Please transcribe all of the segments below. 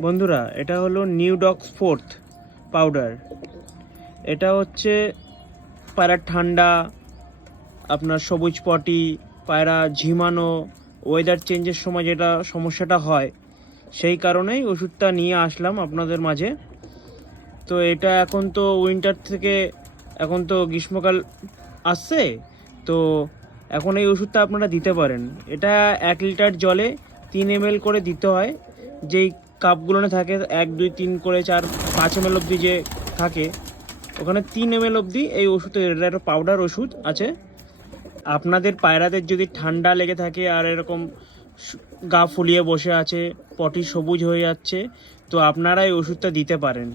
বন্ধুরা, এটা হলো নিউডক্স ফোর্থ পাউডার। এটা হচ্ছে পায়রার ঠান্ডা, আপনার সবুজ পটি, পায়রা ঝিমানো, ওয়েদার চেঞ্জের সময় যেটা সমস্যাটা হয়, সেই কারণেই ওষুধটা নিয়ে আসলাম আপনাদের মাঝে। তো এটা এখন তো উইন্টার থেকে এখন তো গ্রীষ্মকাল আসছে, তো এখন এই ওষুধটা আপনারা দিতে পারেন। এটা 1 লিটার জলে 3 ml করে দিতে হয়। যেই কাপগুলো থাকে 1 2 3 করে 4 5 ml অবধি যে থাকে, ওখানে 3 ml অবধি এই ওষুধের, এটা একটা পাউডার ওষুধ আছে। আপনাদের পায়রাদের যদি ঠান্ডা লেগে থাকে আর এরকম গা ফুলিয়ে বসে আছে, পটি সবুজ হয়ে যাচ্ছে, তো আপনারা এই ওষুধটা দিতে পারেন।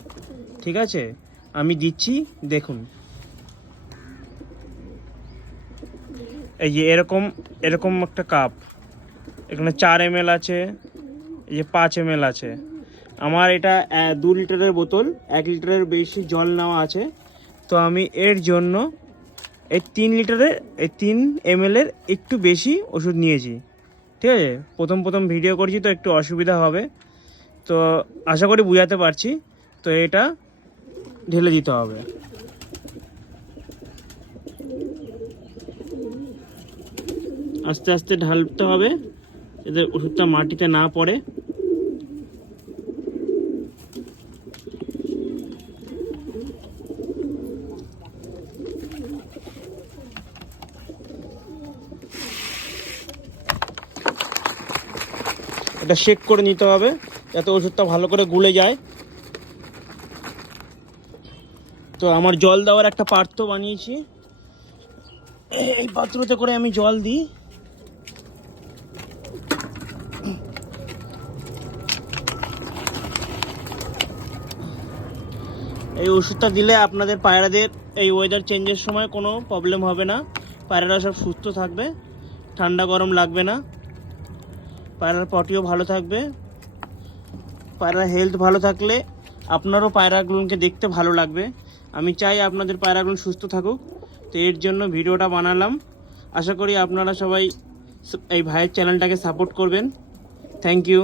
ঠিক আছে, আমি দিচ্ছি, দেখুন। এই যে এরকম এরকম একটা কাপ, এখানে 4 ml আছে, এই যে 5 ml আছে। আমার এটা 2 লিটারের বোতল, 1 লিটারের বেশি জল নেওয়া আছে। তো আমি এর জন্য এই 3 লিটারের, এই 3 ml এর একটু বেশি ওষুধ নিয়েছি। ঠিক আছে, প্রথম ভিডিও করছি তো একটু অসুবিধা হবে, তো আশা করি বুঝাতে পারছি। তো এটা ঢেলে দিতে হবে। আস্তে আস্তে ঢালতে হবে যাতে ওষুধটা মাটিতে না পড়ে। এটা শেক করে নিতে হবে যাতে ওষুধটা ভালো করে গুলে যায়। তো আমার জল দেওয়ার একটা পাত্র বানিয়েছি, এই পাত্রতে করে আমি জল দিই। এই ওষুধটা দিলে আপনাদের পায়রাদের এই ওয়েদার চেঞ্জের সময় কোনো প্রবলেম হবে না। পায়রারা সব সুস্থ থাকবে, ঠান্ডা গরম লাগবে না, পায়রার পটিও ভালো থাকবে। পায়রার হেলথ ভালো থাকলে আপনারও পায়রাগুলোকে দেখতে ভালো লাগবে। আমি চাই আপনাদের পায়রাগুলো সুস্থ থাকুক, তো এর জন্য ভিডিওটা বানালাম। আশা করি আপনারা সবাই এই ভাইয়ের চ্যানেলটাকে সাপোর্ট করবেন। Thank you.